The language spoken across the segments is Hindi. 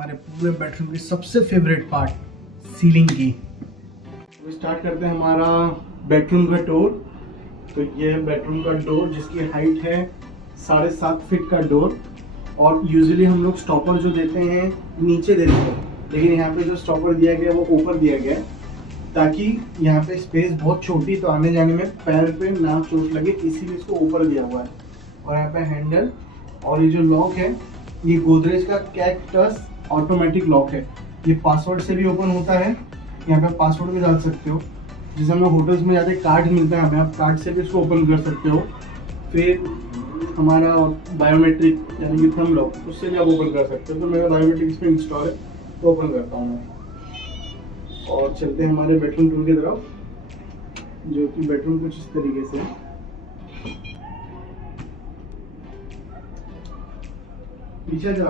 हमारे पूरे बेडरूम की सबसे फेवरेट पार्ट, सीलिंग की। तो स्टार्ट करते हैं हमारा बेडरूम का डोर। तो ये है बेडरूम का डोर जिसकी हाइट है 7.5 फीट का डोर। और यूजुअली हम लोग स्टॉपर जो देते हैं नीचे देते हैं, लेकिन यहाँ पे जो स्टॉपर दिया गया है वो ऊपर दिया गया है, ताकि यहाँ पे स्पेस बहुत छोटी तो आने जाने में पैर पे ना चोट लगे, इसीलिए इसको ऊपर दिया हुआ है। और यहाँ पे हैंडल और ये जो लॉक है ये गोदरेज का कैक्टस ऑटोमेटिक लॉक है। ये पासवर्ड से भी ओपन होता है, यहाँ पे पासवर्ड भी डाल सकते हो। जैसे हम लोग होटल्स में जाते कार्ड मिलता है हमें, आप कार्ड से भी इसको ओपन कर सकते हो। फिर हमारा बायोमेट्रिक यानी कि थंब लॉक, उससे भी आप ओपन कर सकते हो। तो मेरा बायोमेट्रिक इसमें इंस्टॉल है तो ओपन करता हूँ मैं। और चलते हैं हमारे बेडरूम टूर की तरफ, जो कि बेडरूम कुछ इस तरीके से है। पीछे जा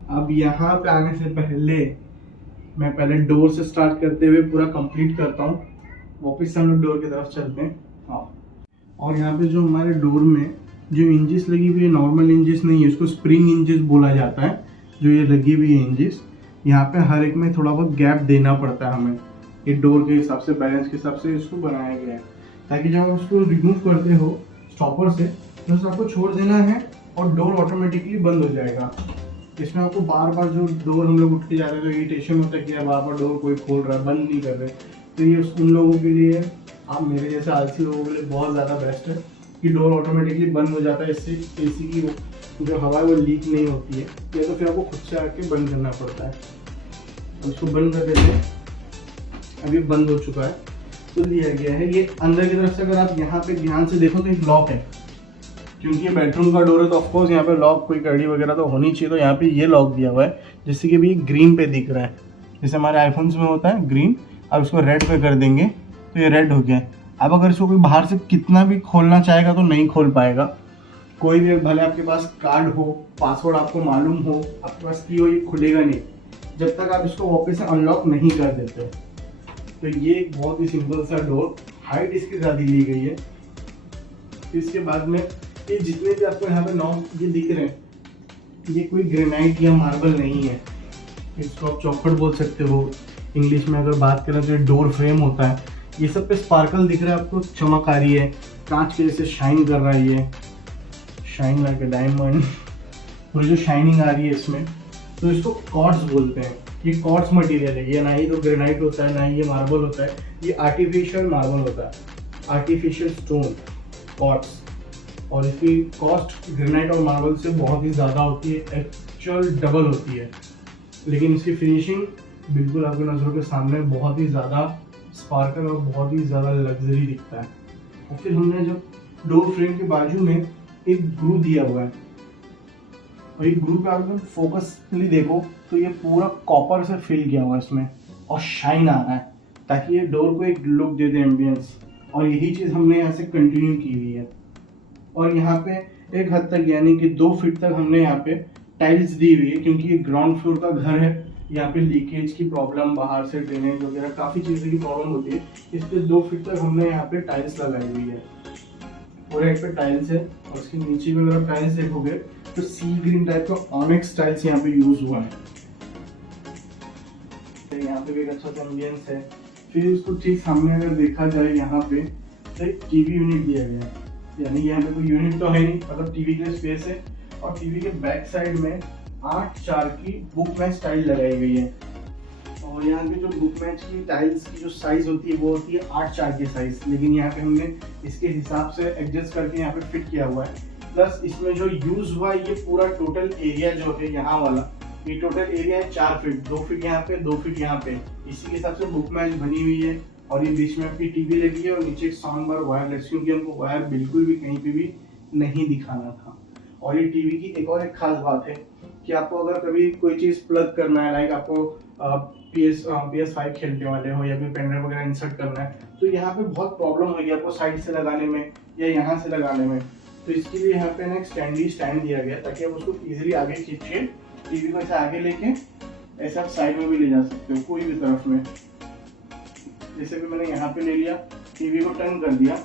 अब यहाँ पे आने से पहले मैं पहले डोर से स्टार्ट करते हुए पूरा कंप्लीट करता हूँ। वापस से हम लोग डोर की तरफ चलते हैं। हाँ, और यहाँ पे जो हमारे डोर में जो इंजेस लगी हुई है, नॉर्मल इंजेस नहीं है, इसको स्प्रिंग इंजेस बोला जाता है। जो ये लगी हुई है इंजेस, यहाँ पे हर एक में थोड़ा बहुत गैप देना पड़ता है हमें। ये डोर के हिसाब से, बैलेंस के हिसाब से इसको बनाया गया है, ताकि जब आप उसको रिमूव करते हो स्टॉपर से तो उसको आपको छोड़ देना है और डोर ऑटोमेटिकली बंद हो जाएगा। इसमें आपको बार बार जो डोर हम लोग उठ के जा रहे हैं तो इरिटेशन होता है कि बार बार डोर कोई खोल रहा है, बंद नहीं कर रहे। तो ये उन लोगों के लिए, आप मेरे जैसे आलसी लोगों के लिए बहुत ज़्यादा बेस्ट है कि डोर ऑटोमेटिकली बंद हो जाता है। इससे एसी की जो हवा है वो लीक नहीं होती है। या तो फिर आपको खुद से आके बंद करना पड़ता है। उसको बंद कर देते हैं, अभी बंद हो चुका है तो दिया गया है। ये अंदर की तरफ से अगर आप यहाँ पे ध्यान से देखो तो एक लॉक है, क्योंकि ये बेडरूम का डोर है तो ऑफकोर्स यहाँ पे लॉक, कोई कड़ी वगैरह तो होनी चाहिए। तो यहाँ पे ये लॉक दिया हुआ है, जिससे कि भी ग्रीन पे दिख रहा है, जैसे हमारे आईफोन्स में होता है ग्रीन। अब इसको रेड पे कर देंगे तो ये रेड हो गया। अब अगर इसको कोई बाहर से कितना भी खोलना चाहेगा तो नहीं खोल पाएगा। कोई भी, भले आपके पास कार्ड हो, पासवर्ड आपको मालूम हो, आपके पास की हो, ये खुलेगा नहीं जब तक आप इसको वापस से अनलॉक नहीं कर देते। तो ये एक बहुत ही सिंपल सा डोर, हाइट इसकी ज़्यादा ली गई है। इसके बाद में ये जितने भी आपको यहाँ पे नॉब ये दिख रहे हैं, ये कोई ग्रेनाइट या मार्बल नहीं है, इसको आप चौखट बोल सकते हो इंग्लिश में। अगर बात करें तो ये डोर फ्रेम होता है। ये सब पे स्पार्कल दिख रहा है आपको, चमक आ रही है, कांच के जैसे शाइन कर रहा है, ये शाइन लाइक अ डायमंड। पूरी जो शाइनिंग आ रही है इसमें, तो इसको क्वार्ट्ज बोलते हैं। ये क्वार्ट्ज मटेरियल है, ये ना ही तो ग्रेनाइट होता है ना ही ये मार्बल होता है, ये आर्टिफिशियल मार्बल होता है, आर्टिफिशियल स्टोन क्वार्ट्ज। और इसकी कॉस्ट ग्रेनाइट और मार्बल से बहुत ही ज़्यादा होती है, एक्चुअल डबल होती है। लेकिन इसकी फिनिशिंग बिल्कुल आपकी नज़रों के सामने बहुत ही ज़्यादा स्पार्कल और बहुत ही ज़्यादा लग्जरी दिखता है। और फिर हमने जब डोर फ्रेम के बाजू में एक ग्रू दिया हुआ है, और ये ग्रू पे आप एकदम फोकसली देखो तो ये पूरा कॉपर से फिल किया हुआ है इसमें, और शाइन आ रहा है ताकि ये डोर को एक लुक दे दे, एम्बियंस। और यही चीज़ हमने यहाँ से कंटिन्यू की हुई है। और यहाँ पे एक हद तक यानी कि 2 फीट तक हमने यहाँ पे टाइल्स दी हुई है, क्योंकि ये ग्राउंड फ्लोर का घर है। यहाँ पे लीकेज की प्रॉब्लम, बाहर से ड्रेनेज वगैरह काफ़ी चीज़ों की प्रॉब्लम होती है, इसलिए 2 फीट तक हमने यहाँ पे टाइल्स लगाई हुई है। पूरे एक पे टाइल्स है, और उसके नीचे भी अगर आप टाइल्स देखोगे तो सी ग्रीन टाइप का ऑनिक्स टाइल्स यहाँ पे यूज हुआ है। यहाँ पे भी एक अच्छा सा एम्बियंस है। फिर उसको ठीक सामने अगर देखा जाए, यहाँ पे तो एक टीवी यूनिट दिया गया है। यानी यहाँ पे कोई यूनिट तो है नहीं, मतलब टीवी के लिए स्पेस है। और टीवी के बैक साइड में 8x4 की बुक मैच टाइल लगाई गई है। और यहाँ की जो बुक मैच की टाइल्स की जो साइज होती है वो होती है 8x4 की साइज, लेकिन यहाँ पे हमने इसके हिसाब से एडजस्ट करके यहाँ पे फिट किया हुआ है। प्लस इसमें जो यूज हुआ है ये पूरा टोटल एरिया जो है यहाँ वाला, ये टोटल एरिया है 4 फीट, 2 फीट यहाँ पे, 2 फीट यहाँ पे, इसी के हिसाब से बुक मैच बनी हुई है। और ये बीच में आपकी टीवी लगी है और नीचे एक साउंड बार वायरलेस, क्योंकि हमको वायर बिल्कुल भी कहीं पे भी नहीं दिखाना था। और ये टीवी की एक और एक खास बात है कि आपको अगर कभी कोई चीज प्लग करना है, लाइक आपको PS5 खेलने वाले हो या फिर पेन वगैरह इंसर्ट करना है, तो यहाँ पे बहुत प्रॉब्लम होगी आपको साइड से लगाने में या यहाँ से लगाने में। तो इसके लिए यहाँ पे ना एक स्टैंड दिया गया ताकि आप उसको इजीली आगे खींच के टीवी को ऐसे आगे लेके ऐसे आप साइड में भी ले जा सकते हो कोई भी तरफ में। जैसे भी मैंने यहाँ पे ले लिया, टीवी को टर्न कर दिया,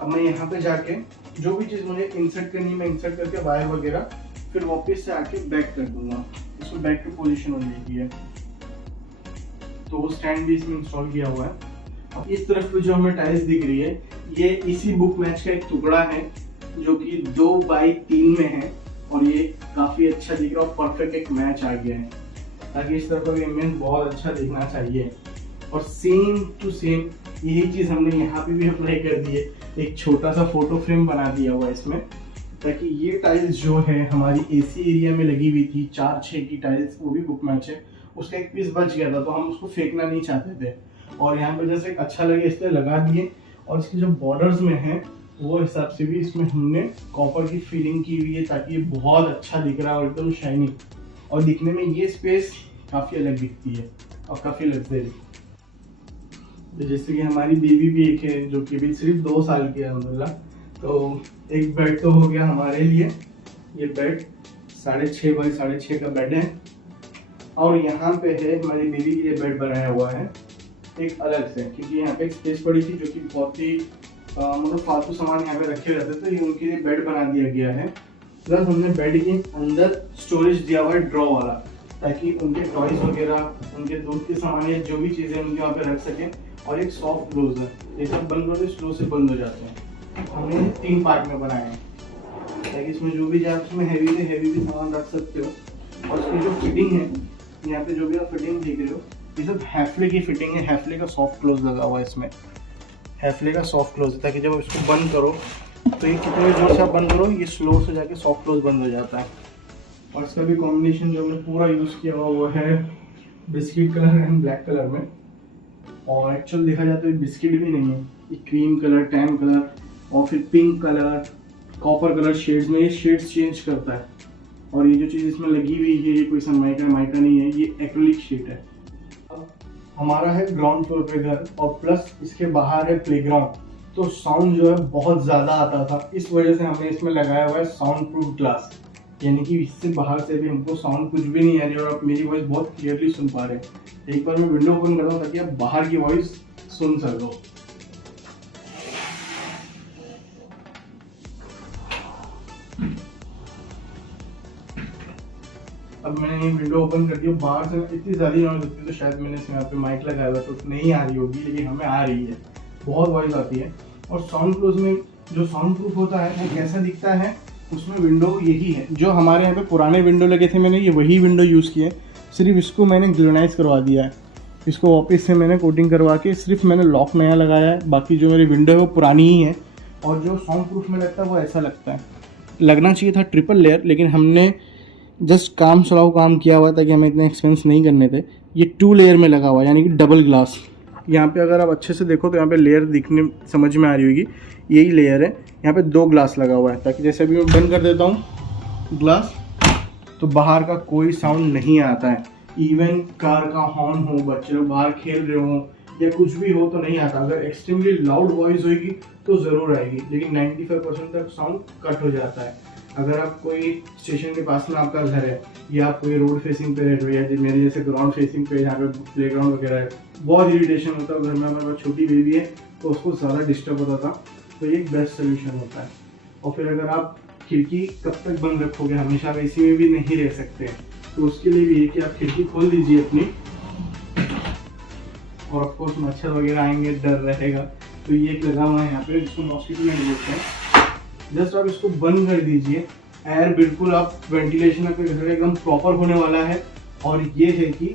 अब मैं यहाँ पे जाके जो भी चीज़ मुझे इंसर्ट करनी है मैं इंसर्ट करके वायर वगैरह फिर वापस से आके बैक कर दूंगा, इसको बैक की पोजीशन हो जाएगी है। तो वो स्टैंड भी इसमें इंस्टॉल किया हुआ है। अब इस तरफ पे जो हमें टाइल्स दिख रही है ये इसी बुक मैच का एक टुकड़ा है जो कि 2x3 में है और ये काफी अच्छा दिख रहा है, परफेक्ट एक मैच आ गया है ताकि इस तरफ का इमेज बहुत अच्छा दिखना चाहिए। और सेम टू सेम यही चीज हमने यहाँ पे भी अप्लाई कर दी है, एक छोटा सा फोटो फ्रेम बना दिया हुआ है इसमें, ताकि ये टाइल्स जो है हमारी एसी एरिया में लगी हुई थी 4-6 की टाइल्स, वो भी बुक मैच है, उसका एक पीस बच गया था तो हम उसको फेंकना नहीं चाहते थे और यहाँ पे जैसे अच्छा लगे इसलिए लगा दिए। और इसकी जो बॉर्डर्स में है वो हिसाब से भी इसमें हमने कॉपर की फिलिंग की हुई है ताकि ये बहुत अच्छा दिख रहा है और एकदम शाइनिंग, और दिखने में ये स्पेस काफ़ी अलग दिखती है और काफ़ी लग्जरी। तो जैसे कि हमारी बेबी भी एक है जो कि भी सिर्फ 2 साल की है अल्हम्दुलिल्लाह, तो एक बेड तो हो गया हमारे लिए। ये बेड 6.5 बाई 6.5 का बेड है और यहाँ पे है हमारी बेबी के लिए बेड बनाया हुआ है एक अलग से, क्योंकि यहाँ पे एक स्पेस पड़ी थी जो कि बहुत ही मतलब फालतू सामान यहाँ पे रखे रहते थे, ये उनके लिए बेड बना दिया गया है। प्लस हमने बेड के अंदर स्टोरेज दिया हुआ है ड्रॉ वाला, ताकि उनके टॉयज वगैरह, उनके दूध के सामान या जो भी चीज़ें उनके वहाँ पे रख सकें। और एक सॉफ्ट क्लोज है, ये सब बंद करो स्लो से बंद हो जाते हैं। हमने 3 पार्ट में बनाए हैं ताकि इसमें जो भी जाए उसमें हैवी भी सामान रख सकते हो। और इसकी जो फिटिंग है यहाँ पे जो भी आप फिटिंग देख रहे हो ये सब हैफले की फिटिंग है, हैफले का सॉफ्ट क्लोज लगा हुआ है इसमें, हैफले का सॉफ्ट क्लोज है ताकि जब आप इसको बंद करो तो ये कितने जोर से आप बंद करो ये स्लो से जाके सॉफ्ट क्लोज बंद हो जाता है। और इसका भी कॉम्बिनेशन जो हमने पूरा यूज़ किया हुआ वो है biscuit colour and black colour में, और एक्चुअल देखा जाए तो ये बिस्किट भी नहीं है, ये क्रीम कलर, टैन कलर और फिर pink colour, copper colour shades में ये शेड्स चेंज करता है। और ये जो चीज़ इसमें लगी हुई है ये कोई सनमाइका माइका नहीं है, ये एक्रिलिक शीट है। अब हमारा है ग्राउंड फ्लोर पे घर और प्लस इसके बाहर है प्लेग्राउंड, तो साउंड जो है बहुत ज़्यादा आता था, इस वजह से हमने इसमें लगाया हुआ है साउंड प्रूफ ग्लास, यानी कि इससे बाहर से भी हमको साउंड कुछ भी नहीं आ रही और आप मेरी वॉइस बहुत क्लियरली सुन पा रहे हैं। एक बार मैं विंडो ओपन करता हूँ ताकि आप बाहर की वॉइस सुन सको। अब मैंने ये विंडो ओपन कर दिया, बाहर से इतनी ज़्यादा नॉइज़ होती है तो शायद मैंने इसमें यहाँ पे माइक लगाया हुआ तो नहीं आ रही होगी, लेकिन हमें आ रही है, बहुत वॉइस आती है। और साउंड क्लोज में जो साउंड प्रूफ होता है वो कैसा दिखता है, उसमें विंडो यही है जो हमारे यहाँ पे पुराने विंडो लगे थे, मैंने ये वही विंडो यूज़ किए, सिर्फ इसको मैंने ग्लोनाइज करवा दिया है, इसको वापस से मैंने कोटिंग करवा के सिर्फ मैंने लॉक नया लगाया है, बाकी जो मेरी विंडो है वो पुरानी ही है। और जो साउंड प्रूफ में लगता है वो ऐसा लगता है, लगना चाहिए था ट्रिपल लेयर, लेकिन हमने जस्ट काम चलाओ काम किया हुआ ताकि हमें इतने एक्सपेंस नहीं करने थे। ये 2 लेयर में लगा हुआ है यानी कि डबल ग्लास। यहाँ पे अगर आप अच्छे से देखो तो यहाँ पे लेयर दिखने समझ में आ रही होगी, यही लेयर है, यहाँ पे 2 ग्लास लगा हुआ है ताकि जैसे अभी मैं बंद कर देता हूँ ग्लास तो बाहर का कोई साउंड नहीं आता है। इवन कार का हॉर्न हो, बच्चे लोग बाहर खेल रहे हो या कुछ भी हो तो नहीं आता। अगर एक्सट्रीमली लाउड वॉइस होगी तो ज़रूर आएगी, लेकिन 95% तक साउंड कट हो जाता है। अगर आप कोई स्टेशन के पास में आपका घर है या आप कोई रोड फेसिंग पे रह रहे हो या मेरे जैसे ग्राउंड फेसिंग पे यहाँ पे प्लेग्राउंड वगैरह है, बहुत इरिटेशन होता है। घर में हमारे पास छोटी बेबी है तो उसको ज़्यादा डिस्टर्ब होता था, तो ये एक बेस्ट सोल्यूशन होता है। और फिर अगर आप खिड़की कब तक बंद रखोगे, हमेशा आप एसी में भी नहीं रह सकते, तो उसके लिए भी है कि आप खिड़की खोल दीजिए अपनी, और ऑफकोर्स मच्छर वगैरह आएंगे डर रहेगा। तो ये एक लगा हुआ है यहाँ पे जिसको मॉस्किटो नेट बोलते हैं, जस्ट आप इसको बंद कर दीजिए एयर बिल्कुल आप वेंटिलेशन आपके घर का एकदम प्रॉपर होने वाला है। और ये है कि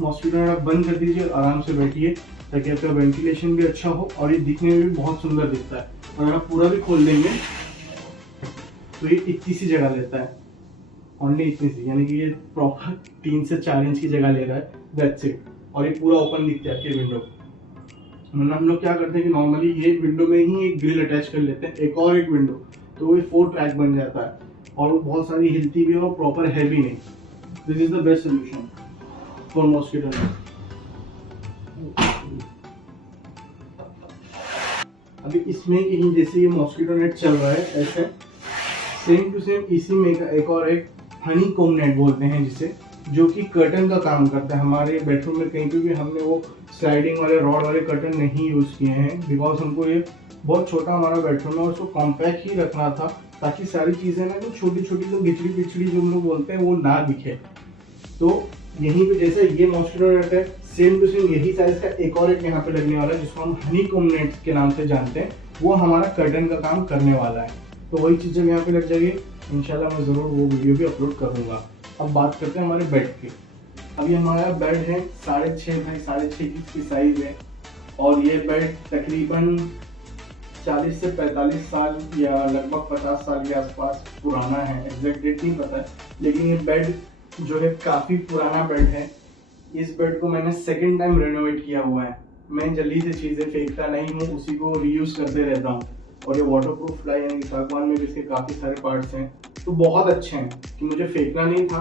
मॉस्किटो नेट आप बंद कर दीजिए, आराम से बैठिए ताकि आपका वेंटिलेशन भी अच्छा हो और ये दिखने में भी बहुत सुंदर दिखता है। अगर आप पूरा भी खोल देंगे तो ये इतनी सी जगह लेता है, ओनली इतनी सी, यानी कि ये प्रॉपर 3 से 4 इंच की जगह ले रहा है, दैट्स इट। और ये पूरा ओपन दिखता है आपके विंडो। मतलब हम लोग क्या करते हैं कि नॉर्मली ये विंडो में ही एक ग्रिल अटैच कर लेते हैं, एक और एक विंडो, तो वो 4 ट्रैक बन जाता है और वो बहुत सारी हिलती भी है और प्रॉपर है भी नहीं। This is the best solution for mosquito net. अभी इसमें कहीं जैसे ये मॉस्किटो नेट चल रहा है ऐसे सेम टू सेम इसी में एक और एक हनी कोम नेट बोलते हैं जिसे, जो कि कर्टन का काम करता है। हमारे बेडरूम में कहीं पे भी हमने वो स्लाइडिंग वाले रॉड वाले कर्टन नहीं यूज़ किए हैं, बिकॉज हमको ये बहुत छोटा हमारा बेडरूम है और उसको कॉम्पैक्ट ही रखना था ताकि सारी चीज़ें ना जो छोटी छोटी जो बिछड़ी पिछड़ी जो हम लोग बोलते हैं वो ना दिखे। तो यहीं पे जैसे ये मॉस्किटो नेट है, सेम टू सेम यही साइज का एक और एक यहाँ पे लगने वाला है जिसको हम हनी कोम नेट के नाम से जानते हैं, वो हमारा कर्टन का काम करने वाला है। तो वही चीज़ जब यहाँ पे लग जाएगी इंशाल्लाह मैं ज़रूर वो वीडियो भी अपलोड करूँगा। अब बात करते हैं हमारे बेड की। अभी हमारा बेड है 6.5 बाई 6.5 की साइज है और ये बेड तकरीबन 40 से 45 साल या लगभग 50 साल के आसपास पुराना है, एग्जैक्ट डेट नहीं पता है, लेकिन ये बेड जो है काफ़ी पुराना बेड है। इस बेड को मैंने सेकेंड टाइम रेनोवेट किया हुआ है। मैं जल्दी से चीज़ें फेंकता नहीं हूँ, उसी को रीयूज करते रहता हूँ। और ये वाटरप्रूफ प्लाई यानी कि सागवान में भी इसके काफ़ी सारे पार्ट्स हैं, तो बहुत अच्छे हैं कि मुझे फेंकना नहीं था।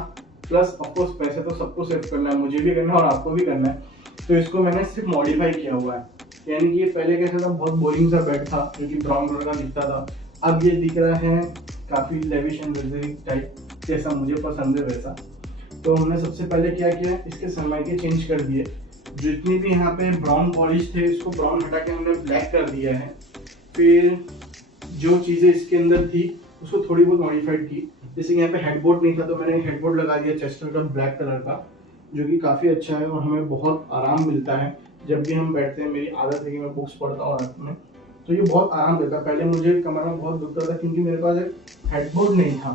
प्लस ऑफकोर्स पैसे तो सबको सेव करना है, मुझे भी करना है और आपको भी करना है। तो इसको मैंने सिर्फ मॉडिफाई किया हुआ है, यानी कि ये पहले कैसा था, बहुत बोरिंग सा बेड था जो कि ब्राउन कलर का दिखता था। अब ये दिख रहा है काफ़ी लेविश एंड लग्जरी टाइप, जैसा मुझे पसंद है वैसा। तो हमने सबसे पहले क्या किया, इसके सरमाइके चेंज कर दिए। जितनी भी यहाँ पे ब्राउन पॉलिश थे इसको ब्राउन हटा के हमने ब्लैक कर दिया है। फिर जो चीज़ें इसके अंदर थी उसको थोड़ी बहुत मॉडिफाइड की, जैसे कि यहाँ पे हेडबोर्ड नहीं था तो मैंने हेडबोर्ड लगा दिया चेस्टर का ब्लैक कलर का, जो कि काफ़ी अच्छा है और हमें बहुत आराम मिलता है जब भी हम बैठते हैं। मेरी आदत है कि मैं बुक्स पढ़ता हूँ रात में, तो ये बहुत आराम देता है। पहले मुझे कमर में बहुत दुखता था क्योंकि मेरे पास एक हेडबोर्ड नहीं था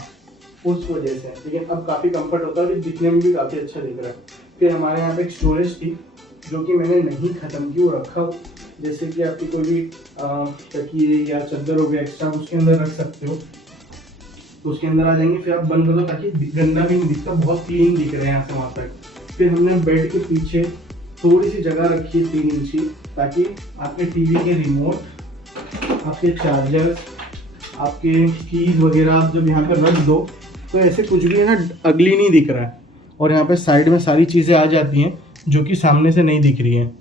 उस वजह से, लेकिन अब काफ़ी कंफर्ट होता है, दिखने में भी काफ़ी अच्छा दिख रहा है। फिर हमारे यहाँ पे एक स्टोरेज थी जो कि मैंने नहीं ख़त्म की, वो रखा, जैसे कि आपकी कोई भी तकिए या चादर हो गया एक्स्ट्रा उसके अंदर रख सकते हो, तो उसके अंदर आ जाएंगे। फिर आप बंद कर दो ताकि गंदा भी नहीं दिखता, बहुत क्लीन दिख रहे हैं यहाँ से वहाँ तक। फिर हमने बेड के पीछे थोड़ी सी जगह रखी है 3 इंच की, ताकि आपके टीवी के रिमोट, आपके चार्जर्स, आपके कीज वगैरह आप जब यहाँ पर रख दो तो ऐसे कुछ भी है ना अगली नहीं दिख रहा है। और यहाँ पे साइड में सारी चीज़ें आ जाती हैं जो कि सामने से नहीं दिख रही हैं,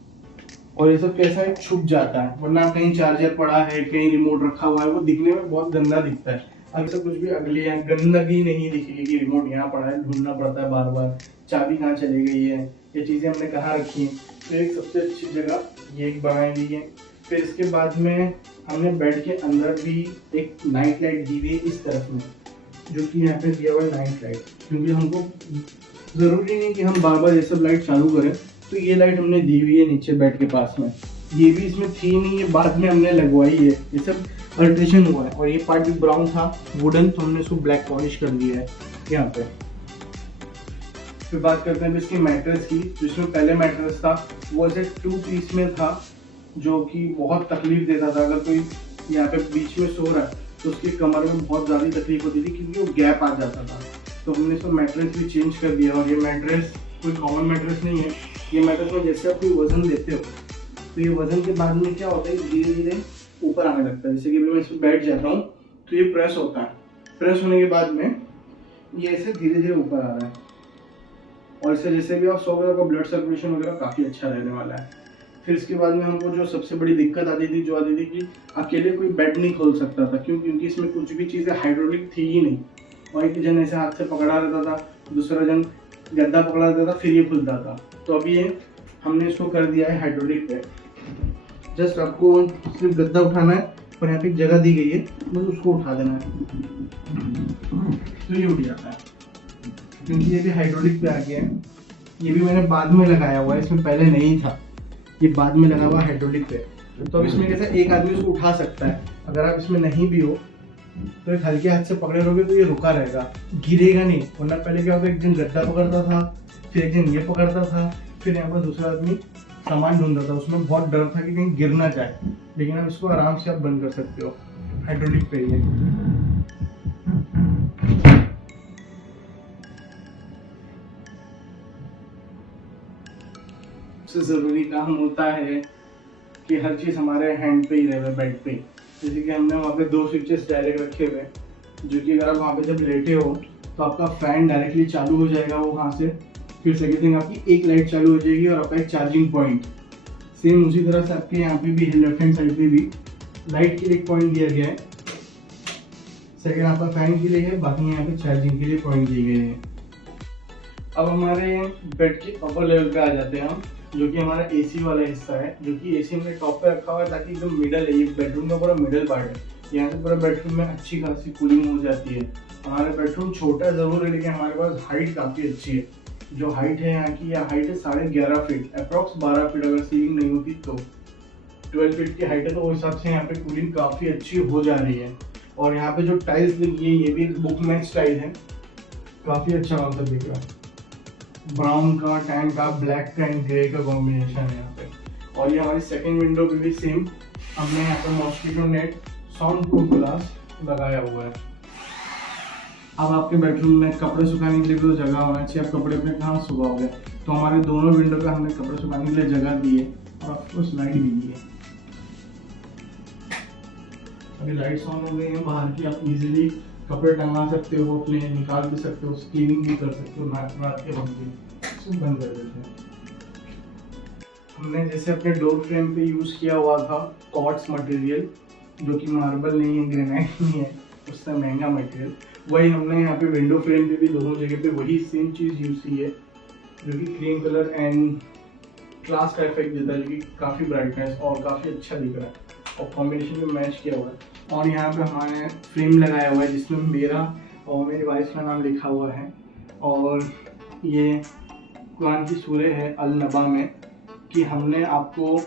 और ये सब कैसा है छुप जाता है, वरना कहीं चार्जर पड़ा है, कहीं रिमोट रखा हुआ है, वो दिखने में बहुत गंदा दिखता है। अब सब कुछ भी अगली है, गंदगी नहीं दिखेगी कि रिमोट यहाँ पड़ा है, ढूंढना पड़ता है बार बार, चाबी कहाँ चली गई है, ये चीज़ें हमने कहाँ रखी हैं। तो एक सबसे अच्छी जगह ये एक बनाई गई है। फिर इसके बाद में हमने बेड के अंदर भी एक नाइट लाइट दी हुई है इस तरफ में, जो कि यहाँ पे दिया हुआ है नाइट लाइट, क्योंकि हमको ज़रूरी नहीं कि हम बार बार ये सब लाइट चालू करें, तो ये लाइट हमने दी हुई है नीचे बेड के पास में। ये भी इसमें थी नहीं, ये बाद में हमने लगवाई है, ये सब अल्ट्रेशन हुआ है। और ये पार्ट भी ब्राउन था वुडन, तो हमने इसको ब्लैक पॉलिश कर दिया है यहाँ पे। फिर बात करते हैं इसकी मैट्रेस की। जिसमें पहले मैट्रेस था वो ऐसे 2 पीस में था, जो कि बहुत तकलीफ देता था। अगर कोई यहाँ पे बीच में सो रहा है तो उसकी कमर में बहुत ज़्यादा तकलीफ होती थी क्योंकि वो गैप आ जाता था। तो हमने इसको मैट्रेस भी चेंज कर दिया। और ये मैट्रेस कोई कॉमन मैट्रेस नहीं है, ये मैट्रेस में जैसे आप कोई वजन देते हो तो ये वजन के बाद में क्या होता है, धीरे धीरे ऊपर आने लगता है। जैसे कि अभी मैं इसमें बैठ जाता हूँ तो ये प्रेस होता है, प्रेस होने के बाद में ये ऐसे धीरे धीरे ऊपर आ रहा है, और इससे जैसे भी आप सोओगे आपका ब्लड सर्कुलेशन वगैरह काफ़ी अच्छा रहने वाला है। फिर इसके बाद में हमको जो सबसे बड़ी दिक्कत आती थी कि अकेले कोई बेड नहीं खोल सकता था, क्योंकि इसमें कुछ भी चीज़ें हाइड्रोलिक थी ही नहीं। और एक जन ऐसे हाथ से पकड़ा रहता था, दूसरा जन गद्दा पकड़ा रहता था, फिर ये खुलता था। तो अभी ये हमने इसको कर दिया है हाइड्रोलिक पे। जस्ट आपको सिर्फ गद्दा उठाना है और यहाँ पे एक जगह दी गई है, बस उसको उठा देना है तो ये उठ जाता है, क्योंकि ये भी हाइड्रोलिक पे आ गया है। ये भी मैंने बाद में लगाया हुआ है, इसमें पहले नहीं था, ये बाद में लगा हुआ हाइड्रोलिक पे। तो अब इसमें कैसा एक आदमी उसको उठा सकता है। अगर आप इसमें नहीं भी हो तो एक हल्के हाथ से पकड़े रहोगे तो ये रुका रहेगा, गिरेगा नहीं। वरना पहले क्या होता है, एक जन गड्ढा पकड़ता था, फिर एक जन ये पकड़ता था, फिर यहाँ पर दूसरा आदमी सामान ढूंढता था, उसमें बहुत डर था कि कहीं गिर ना जाए। लेकिन अब इसको आराम से आप बंद कर सकते हो, हाइड्रोलिक पे ये। सबसे जरूरी काम होता है कि हर चीज हमारे हैंड पे ही रहे, बेड पे। जैसे कि हमने वहाँ पे 2 स्विचेस डायरेक्ट रखे हुए, जो कि अगर आप वहाँ पे जब लेटे हो तो आपका फैन डायरेक्टली चालू हो जाएगा वो वहाँ से। फिर सेकेंड थिंग, आपकी एक लाइट चालू हो जाएगी और आपका एक चार्जिंग पॉइंट। सेम उसी तरह से आपके यहाँ पे भी लेफ्ट हैंड साइड पे भी लाइट के लिए एक पॉइंट दिया गया है। सेकेंड आपका फैन के लिए है, बाकी यहाँ पे चार्जिंग के लिए पॉइंट दिए गए हैं। अब हमारे बेड के अपर लेवल पे आ जाते हैं हम, जो कि हमारा एसी वाला हिस्सा है, जो कि एसी हमने टॉप पे रखा हुआ है ताकि एकदम मिडल है, ये बेडरूम का पूरा मिडल पार्ट है। यहाँ से पूरा बेडरूम में अच्छी खासी कूलिंग हो जाती है। हमारा बेडरूम छोटा जरूर है, लेकिन हमारे पास हाइट काफ़ी अच्छी है। जो हाइट है यहाँ की, यह हाइट है 11.5 फीट, अप्रॉक्स 12 फीट अगर सीलिंग नहीं होती तो। 12 फीट की हाइट है, तो उस हिसाब से यहाँ पे कूलिंग काफ़ी अच्छी हो जा रही है। और यहाँ पे जो टाइल्स लगी है ये भी बुक मैच टाइल है, काफ़ी अच्छा मतलब दिख रहा है। ब्राउन का, टैन का, ब्लैक का एंड ग्रे का कॉम्बिनेशन है यहाँ पे। और ये हमारी सेकंड विंडो पे भी सेम हमने यहाँ पे mosquito net sound proof glass लगाया हुआ है। अब आपके बेडरूम में कपड़े सुखाने के लिए भी तो जगह होना चाहिए, आप कपड़े अपने कहाँ सुखाओगे। तो हमारे दोनों विंडो पे हमने कपड़े सुखाने के लिए जगह दी है और आपको लाइट भी दी है। अभी लाइट्स ऑन हो गई हैं बाहर की, आप इजीली कपड़े टंगा सकते हो, अपने निकाल भी सकते हो, क्लीनिंग भी कर सकते हो। रात के वक्त भी बंद कर देते हैं। हमने जैसे अपने डोर फ्रेम पे यूज़ किया हुआ था क्वार्ट्ज मटेरियल, जो कि मार्बल नहीं है, ग्रेनाइट नहीं है, उससे महंगा मटेरियल, वही हमने यहाँ पे विंडो फ्रेम पे भी दोनों जगह पे वही सेम चीज़ यूज़ की है, जो कि क्रीम कलर एंड ग्लास का इफेक्ट देता है, जो कि काफ़ी ब्राइटनेस और काफ़ी अच्छा दिख रहा है और कॉम्बिनेशन में मैच किया हुआ है। और यहाँ पे हमारे फ्रेम लगाया हुआ है जिसमें मेरा और मेरी वाइफ का नाम लिखा हुआ है। और ये कुरान की सूरह है अल नबा में कि हमने आपको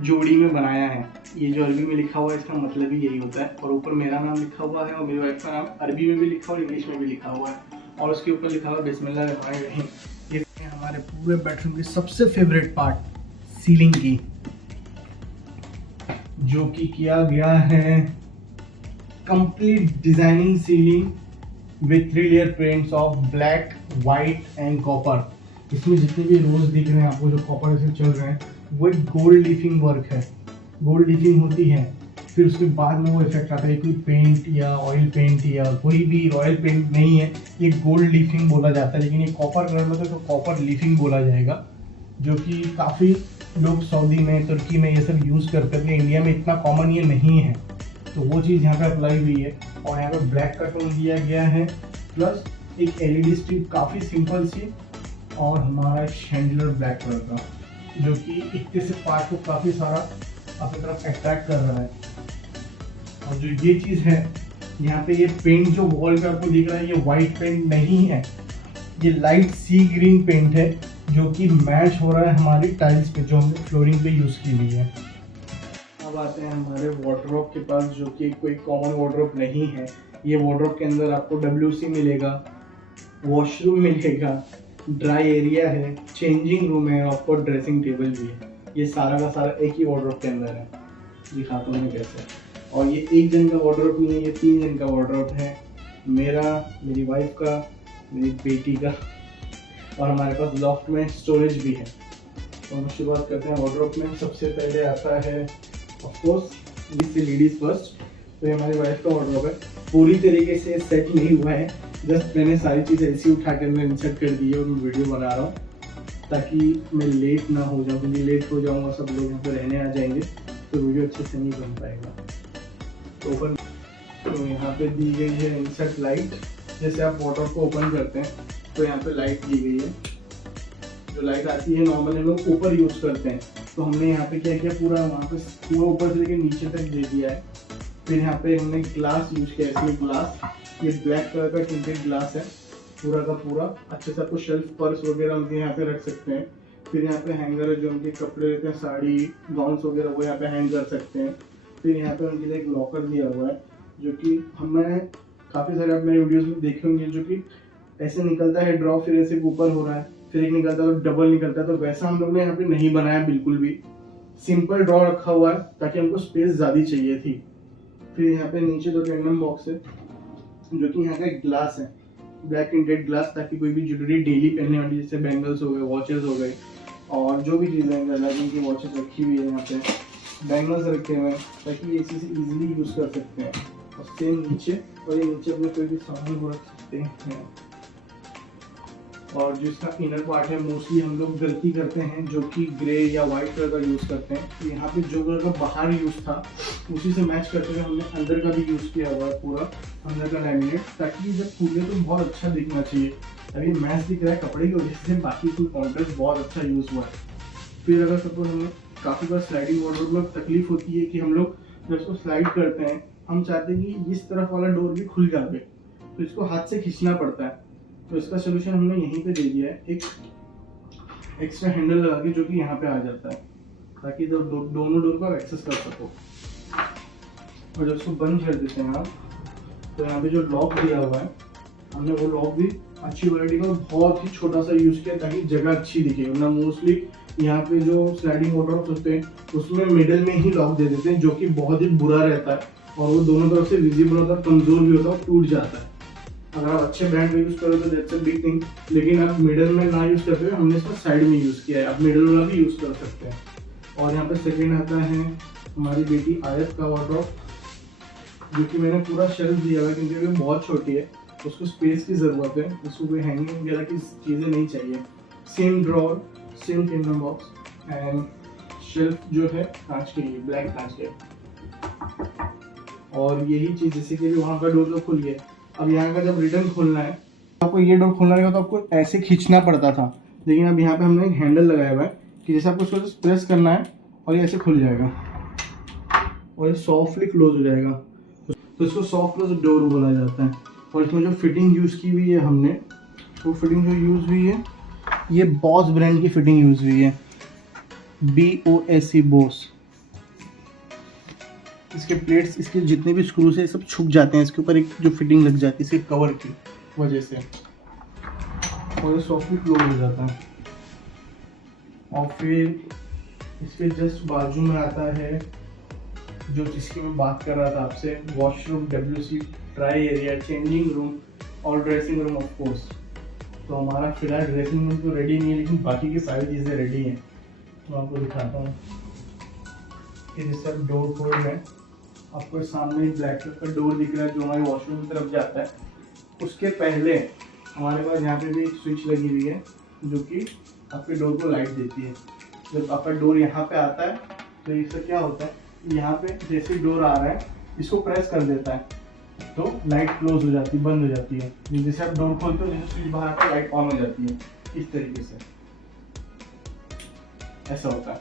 जोड़ी में बनाया है। ये जो अरबी में लिखा हुआ है इसका मतलब ही यही होता है। और ऊपर मेरा नाम लिखा हुआ है और मेरी वाइफ का नाम अरबी में भी लिखा हुआ है, इंग्लिश में भी लिखा हुआ है। और उसके ऊपर लिखा हुआ है बिस्मिल्लाहिर्रहमानिर्रहीम। ये हमारे पूरे बेडरूम की सबसे फेवरेट पार्ट, सीलिंग की, जो कि किया गया है complete designing ceiling with 3 layer paints of black, white and copper. इसमें जितने भी रोज दिख रहे हैं आपको, जो कॉपर से चल रहे हैं, वो एक गोल्ड लीफिंग वर्क है। गोल्ड लीफिंग होती है, फिर उसके बाद में वो इफेक्ट आता है। कोई पेंट या ऑयल पेंट या कोई भी रॉयल पेंट नहीं है, ये गोल्ड लीफिंग बोला जाता है। लेकिन ये कॉपर कलर में तो कॉपर लीफिंग बोला जाएगा, जो कि काफ़ी लोग सऊदी में, तुर्की में ये सब यूज़ करते हैं। अपने इंडिया में इतना कॉमन ये नहीं है, तो वो चीज़ यहाँ पे अप्लाई हुई है। और यहाँ पे ब्लैक का टोन दिया गया है, प्लस एक एलईडी स्ट्रिप काफ़ी सिंपल सी, और हमारा शैंडलर ब्लैक कलर का, जो कि इतने से पार्ट को काफ़ी सारा अपनी तरफ अट्रैक्ट कर रहा है। और जो ये चीज़ है यहाँ पे, ये पेंट जो वॉल पे आपको दिख रहा है, ये वाइट पेंट नहीं है, ये लाइट सी ग्रीन पेंट है, जो कि मैच हो रहा है हमारी टाइल्स पे, जो हमने फ्लोरिंग पे यूज़ की हुई है। अब आते हैं हमारे वार्डरोब के पास, जो कि कोई कॉमन वार्डरोब नहीं है। ये वार्डरोब के अंदर आपको WC मिलेगा, वॉशरूम मिलेगा, ड्राई एरिया है, चेंजिंग रूम है, और ऑफकोर्स ड्रेसिंग टेबल भी है। ये सारा का सारा एक ही वार्डरोब के अंदर है। दिखाता हूँ कैसे। और ये एक जन का वार्डरोब नहीं है, ये 3 जन का वार्डरोब है, मेरा, मेरी वाइफ का, मेरी बेटी का, और हमारे पास लॉफ्ट में स्टोरेज भी है। तो हम शुरुआत करते हैं वार्डरोब में। सबसे पहले आता है of course this ladies first. तो ये हमारी वाइफ का वार्डरोब है, पूरी तरीके से सेट नहीं हुआ है, जस्ट मैंने सारी चीज़ें ऐसी उठा कर मैं इंसर्ट कर दी है और मैं वीडियो बना रहा हूँ ताकि मैं लेट ना हो जाऊँ, क्योंकि लेट हो जाऊँगा सब लोग यहाँ पे रहने आ जाएंगे तो वीडियो अच्छे से नहीं बन पाएगा। तो ओपन, तो यहाँ पे दी गई है इंसर्ट लाइट। जैसे आप वार्डरोब को ओपन करते हैं तो यहाँ पे लाइट दी गई है। जो लाइट आती है नॉर्मली हम लोग ऊपर यूज़ करते हैं, तो हमने यहाँ पे क्या किया, पूरा वहाँ पे पूरा ऊपर से लेकर नीचे तक दे दिया है। फिर यहाँ पे हमने ग्लास यूज किया, इसमें ग्लास, ये ब्लैक कलर का टिंटेड ग्लास है पूरा का पूरा। अच्छे से आपको शेल्फ, पर्स वगैरह उनके यहाँ पे रख सकते हैं। फिर यहाँ पे हैंगर है, जो उनके कपड़े रहते हैं, साड़ी, गाउन्स वगैरह, वो यहाँ पे हैंग कर सकते हैं। फिर यहाँ पे उनके लिए एक लॉकर दिया हुआ है, जो कि हमने काफ़ी सारे आप मेरे वीडियोस में देखे होंगे, जो कि ऐसे निकलता है ड्रॉ, फिर ऐसे ऊपर हो रहा है, फिर एक निकलता है तो डबल निकलता है। तो वैसा हम लोग ने यहाँ पे नहीं बनाया बिल्कुल भी, सिंपल ड्रॉ रखा हुआ है ताकि हमको स्पेस ज़्यादा चाहिए थी। फिर यहाँ पे नीचे 2 टेंडम बॉक्स है, जो कि यहाँ का एक ग्लास है, ब्लैक टिंटेड ग्लास, ताकि कोई भी ज्वेलरी डेली पहनने वाली जैसे बैंगल्स हो गए, वॉचेस हो गए, और जो भी चीज़ें हैं अलग की वॉचेस रखी हुई है, यहाँ पे बैंगल्स रखे हुए हैं ताकि ये चीज़ इजीली यूज़ कर सकते हैं। और सेम नीचे, और ये नीचे अपने कोई भी सामान वो रख सकते हैं। और जो इसका इनर पार्ट है, मोस्टली हम लोग गलती करते हैं जो कि ग्रे या वाइट कलर का यूज़ करते हैं। तो यहाँ पे जो कलर का बाहर यूज़ था उसी से मैच करते हुए हमने अंदर का भी यूज़ किया हुआ है, पूरा अंदर का लैमिनेट, ताकि जब खुले तो बहुत अच्छा दिखना चाहिए। अभी मैच दिख रहा है कपड़े की वजह से, बाकी फुल कॉन्ट्रास्ट बहुत अच्छा यूज़ हुआ है। फिर अगर सपोज हमें काफ़ी बार स्लाइडिंग वार्डरोब में तकलीफ होती है कि हम लोग जब इसको स्लाइड करते हैं, हम चाहते हैं कि इस तरफ वाला डोर भी खुल जाए, तो इसको हाथ से खींचना पड़ता है। तो इसका सोल्यूशन हमने यहीं पे दे दिया है, एक एक्स्ट्रा हैंडल लगा के, जो कि यहाँ पे आ जाता है, ताकि दोनों डोर को आप एक्सेस कर सको। और जब इसको बंद कर देते हैं आप, तो यहाँ पे जो लॉक दिया हुआ है, हमने वो लॉक भी अच्छी क्वालिटी का बहुत ही छोटा सा यूज़ किया ताकि जगह अच्छी दिखे। वरना मोस्टली यहाँ पे जो स्लाइडिंग वार्डरोब्स होते हैं उसमें मिडिल में ही लॉक दे देते हैं, जो कि बहुत ही बुरा रहता है और वो दोनों तरफ से विजिबल होता है, कमजोर भी होता है, टूट जाता है। अगर आप अच्छे ब्रांड में यूज़ करो तो दैट्स अ बिग थिंग, लेकिन आप मिडिल में ना यूज़ करते हुए हमने इसको साइड में यूज़ किया है। आप मिडिल वाला भी यूज़ कर सकते हैं। और यहाँ पे सेकेंड आता है हमारी बेटी आयत का वार्डरोब, जो कि मैंने पूरा शेल्फ दिया हुआ है क्योंकि वो बहुत छोटी है, उसको स्पेस की ज़रूरत है, उसको कोई हैंगिंग वगैरह की चीज़ें नहीं चाहिए। Same drawer, same tandem box and shelf जो है कांच के लिए, ब्लैक कांच के। और यही चीज़ जैसे कि वहाँ का डोर तो खुल गया, अब यहाँ का जब रिटर्न खोलना है, आपको ये डोर खोलना रहेगा तो आपको ऐसे खींचना पड़ता था, लेकिन अब यहाँ पे हमने एक हैंडल लगाया हुआ है कि जैसे आपको उसको प्रेस करना है और ये ऐसे खुल जाएगा और ये सॉफ्टली क्लोज हो जाएगा। तो इसको सॉफ्ट क्लोज डोर बोला जाता है। और इसमें जो फिटिंग यूज़ की हुई है हमने, वो फिटिंग जो यूज़ हुई है, ये बॉस ब्रांड की फिटिंग यूज़ हुई है, BOSE बॉस। इसके प्लेट्स, इसके जितने भी स्क्रूज है सब छुप जाते हैं, इसके ऊपर एक जो फिटिंग लग जाती है इसके कवर की वजह से, और ये सॉफ्टली क्लोज हो जाता है। और फिर इसके जस्ट बाजू में आता है जो जिसकी मैं बात कर रहा था आपसे, washroom, WC, try area, changing room और ड्रेसिंग रूम ऑफ कोर्स। तो हमारा फिलहाल ड्रेसिंग रूम तो रेडी नहीं है, लेकिन बाकी की सारी चीज़ें रेडी हैं। तो आपको दिखाता हूँ कि जैसे आप डोर खोल रहे हैं, आपको सामने ब्लैक कलर का डोर दिख रहा है जो हमारे वॉशरूम की तरफ जाता है। उसके पहले हमारे पास यहाँ पे भी एक स्विच लगी हुई है जो कि आपके डोर को लाइट देती है। जब आपका डोर यहाँ पे आता है तो इससे क्या होता है, यहाँ पे जैसे डोर आ रहा है इसको प्रेस कर देता है तो लाइट क्लोज हो जाती है, बंद हो जाती है। जैसे आप डोर खोलते हो, जैसे स्विच बाहर आता है लाइट ऑन हो जाती है, इस तरीके से ऐसा होता है।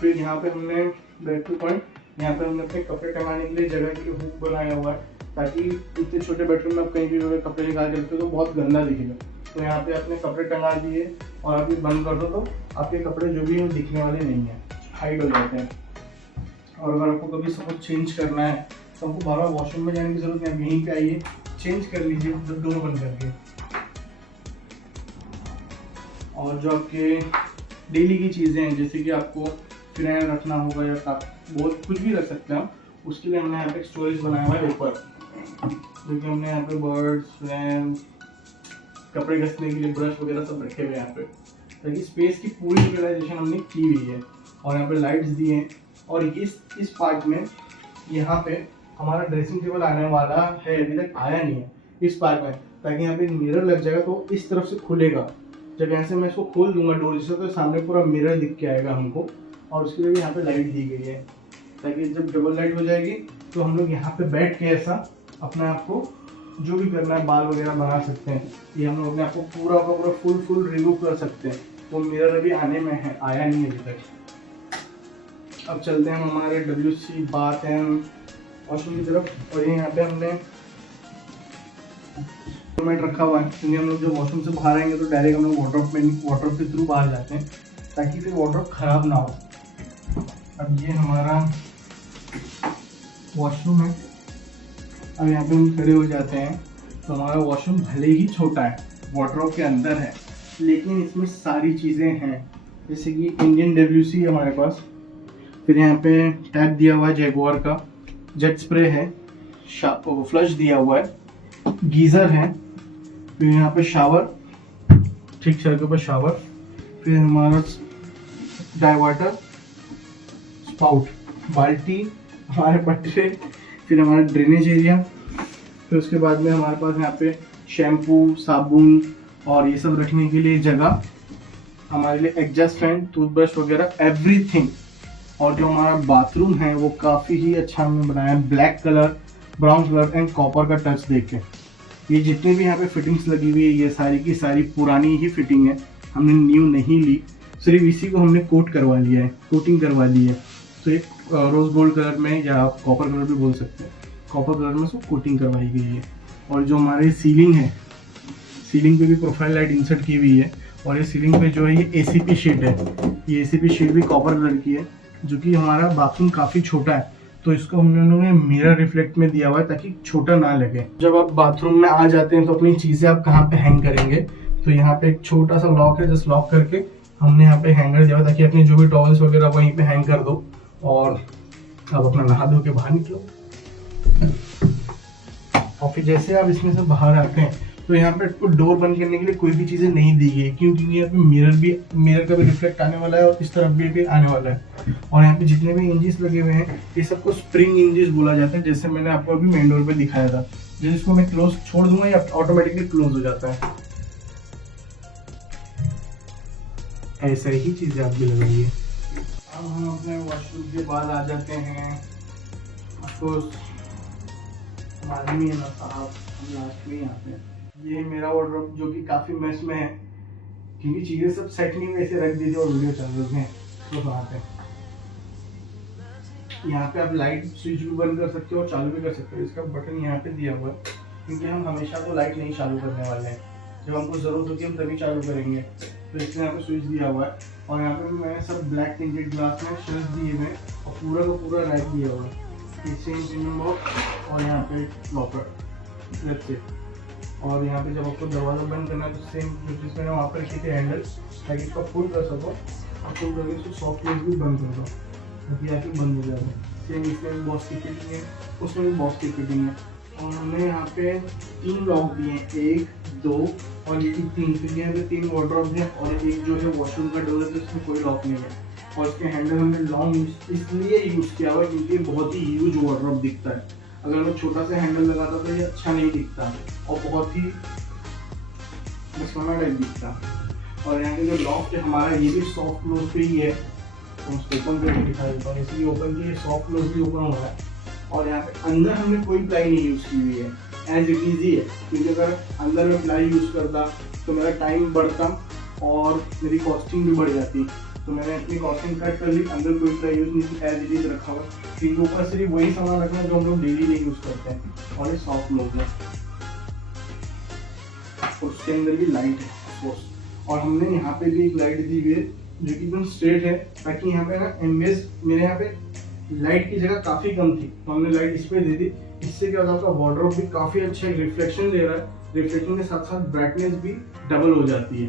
फिर यहाँ पे हमने बैक टू पॉइंट, यहाँ पे हमने अपने कपड़े टंगाने के लिए जगह के लिए हुक बनाया हुआ है, ताकि इतने छोटे बेडरूम में आप कहीं भी कपड़े निकाल के रखते हो तो बहुत गंदा दिखेगा। तो यहाँ पे आपने कपड़े टंगा दिए और आप ये बंद कर दो तो आपके कपड़े जो भी हैं वो दिखने वाले नहीं हैं, हाइड हो जाते हैं। और अगर आपको कभी सपोज चेंज करना है तो आपको बार बार वॉशरूम में जाने की जरूरत नहीं है, यहीं पे आइए चेंज कर लीजिए डोर बंद करके। और जो आपके डेली की चीज़ें हैं, जैसे कि आपको फिनाइल रखना होगा या बहुत कुछ भी रख सकते हैं, उसके लिए हमने यहाँ पे स्टोरेज बनाया हुआ है ऊपर, क्योंकि हमने यहाँ पे बर्ड्स, फ्रेम, कपड़े घसने के लिए ब्रश वगैरह सब रखे हुए हैं यहाँ पे, ताकि स्पेस की पूरी यूटिलाइजेशन हमने की हुई है। और यहाँ पे लाइट्स दिए हैं। और इस पार्ट में यहाँ पे हमारा ड्रेसिंग टेबल आने वाला है, अभी तक आया नहीं है इस पार्ट में, ताकि यहाँ पे मिरर लग जाएगा तो इस तरफ से खुलेगा। जब यहाँ से मैं इसको खोल दूंगा डोर से तो सामने पूरा मिरर दिख के आएगा हमको। और उसके लिए भी यहाँ पे लाइट दी गई है, ताकि जब डबल लाइट हो जाएगी तो हम लोग यहाँ पे बैठ के ऐसा अपने आप को जो भी करना है, बाल वगैरह बना सकते हैं। ये हम लोग अपने आप को पूरा का पूरा फुल रिमूव कर सकते हैं। वो मिरर अभी आने में है, आया नहीं है अभी तक। अब चलते हैं हम हमारे WC बाथ एंड वॉशरूम की तरफ। और ये यहाँ पे हमने मैट रखा हुआ है, क्योंकि हम लोग जो वॉशरूम से बाहर आएंगे तो डायरेक्ट हम लोग वार्डरोब के थ्रू बाहर जाते हैं, ताकि फिर वार्डरोब खराब ना हो। अब ये हमारा वॉशरूम है। अब यहाँ पे हम खड़े हो जाते हैं तो हमारा वॉशरूम भले ही छोटा है, वार्डरोब के अंदर है, लेकिन इसमें सारी चीज़ें हैं। जैसे कि इंडियन WC हमारे पास, फिर यहाँ पे टैप दिया हुआ है जैगुआर का, जेट स्प्रे है, फ्लश दिया हुआ है, गीज़र है, फिर यहाँ पे शावर, ठीक सर के ऊपर शावर, फिर हमारा डाइवर्टर, स्पाउट, बाल्टी, हमारे पटरे, फिर हमारा ड्रेनेज एरिया, फिर उसके बाद में हमारे पास यहाँ पे शैम्पू, साबुन और ये सब रखने के लिए जगह, हमारे लिए एग्जॉस्ट फैन, टूथब्रश वगैरह एवरीथिंग। और जो हमारा बाथरूम है वो काफ़ी ही अच्छा हमने बनाया है, black colour, brown colour and copper का टच देके। ये जितनी भी यहाँ पे फिटिंग्स लगी हुई है ये सारी की सारी पुरानी ही फिटिंग है, हमने न्यू नहीं ली, सिर्फ इसी को हमने कोट करवा लिया है, कोटिंग करवा ली है। तो एक रोज़ गोल्ड कलर में या आप कॉपर कलर भी बोल सकते हैं, कॉपर कलर में उसको कोटिंग करवाई गई है। और जो हमारे सीलिंग है, सीलिंग पे भी प्रोफाइल लाइट इंसर्ट की हुई है, और ये सीलिंग पे जो है ये ACP शीट है, ये ACP शीट भी कॉपर कलर की है, जो कि हमारा बाथरूम काफ़ी छोटा है तो इसको हम लोगों ने मिरर रिफ्लेक्ट में दिया हुआ है ताकि छोटा ना लगे। जब आप बाथरूम में आ जाते हैं तो अपनी चीज़ें आप कहाँ पे हैंग करेंगे, तो यहाँ पे एक छोटा सा लॉक है, जस्ट लॉक करके हमने यहाँ पे हैंगर दिया हुआ ताकि अपनी जो भी टॉवल्स वगैरह वहीं पे हैंग कर दो और आप अपना नहा धो के बाहर निकलो। और फिर जैसे आप इसमें से बाहर आते हैं तो यहाँ पे आपको डोर बंद करने के लिए कोई भी चीज़ें नहीं दी गई, क्योंकि यहाँ पे मिरर का भी रिफ्लेक्ट आने वाला है और इस तरफ भी आने वाला है। और यहाँ पे जितने भी इंजिस लगे हुए हैं ये सबको स्प्रिंग इंजिस बोला जाता है, जैसे मैंने आपको अभी मेन डोर पे दिखाया था। जिसको मैं क्लोज छोड़ दूंगा या ऑटोमेटिकली क्लोज हो जाता है, ऐसे ही चीज़ें आप भी लगाइए। अब हम अपने वॉशरूम के बाद आ जाते हैं, आदमी है ना साहब, हम लास्ट में ही आते हैं। ये मेरा वार्डरोब जो कि काफ़ी मैस में है, क्योंकि चीज़ें सब सेट नहीं हुई, ऐसे रख दीजिए और वीडियो चल रहे हैं तो बनाते हैं। यहाँ पे आप लाइट स्विच भी बंद कर सकते हो और चालू भी कर सकते हो, इसका बटन यहाँ पे दिया हुआ है, क्योंकि हम हमेशा तो लाइट नहीं चालू करने वाले हैं, जब हमको ज़रूरत होती है हम तभी चालू करेंगे, तो इसलिए यहाँ पे स्विच दिया हुआ है। और यहाँ पे भी मैंने सब ब्लैक टिंटेड ग्लास में शेल्फ दिए हुए और पूरा का पूरा रैक दिया हुआ है, और यहाँ पे लॉकर। और यहाँ पे जब आपको दरवाज़ा बंद करना है तो सेम जिस मैंने वहाँ पर रखी थी हैंडल, ताकि इसका पुल कर सको और पुल करके इसको सॉफ्ट क्लोज भी बंद कर दो ताकि आके बंद हो जाएगा। सेम इसमें भी बॉस की फिटिंग है, उसमें भी बॉस की फिटिंग है। और हमने यहाँ पे 3 लॉक दिए हैं, 1, 2 और ये 3, क्योंकि यहाँ पे 3 वार्डरोब है और एक जो है वॉशरूम का डोर है तो इसमें कोई लॉक नहीं है। और इसके हैंडल हमने लॉन्ग इसलिए यूज़ किया हुआ है क्योंकि बहुत ही ह्यूज वार्डरोब दिखता है, अगर मैं छोटा सा हैंडल लगाता तो ये अच्छा नहीं दिखता और बहुत ही टाइप दिखता। और यहाँ पे जो लॉक है हमारा ये भी सॉफ्ट क्लोज पे ही है, तो उसको ओपन करके दिखा देता हूँ, इसलिए ओपन किए सॉफ्ट क्लोज भी ओपन हो रहा है। और यहाँ पे अंदर हमने कोई प्लाई नहीं यूज़ की हुई है, एज इट इज़ ही है, क्योंकि अगर अंदर में प्लाई यूज़ करता तो मेरा टाइम बढ़ता और मेरी कॉस्टिंग भी बढ़ जाती, तो मैंने अपनी कॉस्टिंग कट कर ली, अंदर कोई प्लाई यूज़ नहीं की, एज इट इज़ रखा हुआ, क्योंकि ऊपर सिर्फ वही सामान रखना जो हम लोग डेली नहीं यूज़ करते हैं। और ये सॉफ्ट क्लोज है, उसके अंदर भी लाइट है और हमने यहाँ पे भी एक लाइट दी हुई है जो कि एकदम स्ट्रेट है, ताकि यहाँ पे ना एमबीएस मेरे यहाँ पे लाइट की जगह काफ़ी कम थी तो हमने लाइट इस पे दे दी। इससे क्या होता है आपका वार्डरोब भी काफ़ी अच्छा रिफ्लेक्शन दे रहा है, रिफ्लेक्शन के साथ साथ ब्राइटनेस भी डबल हो जाती है।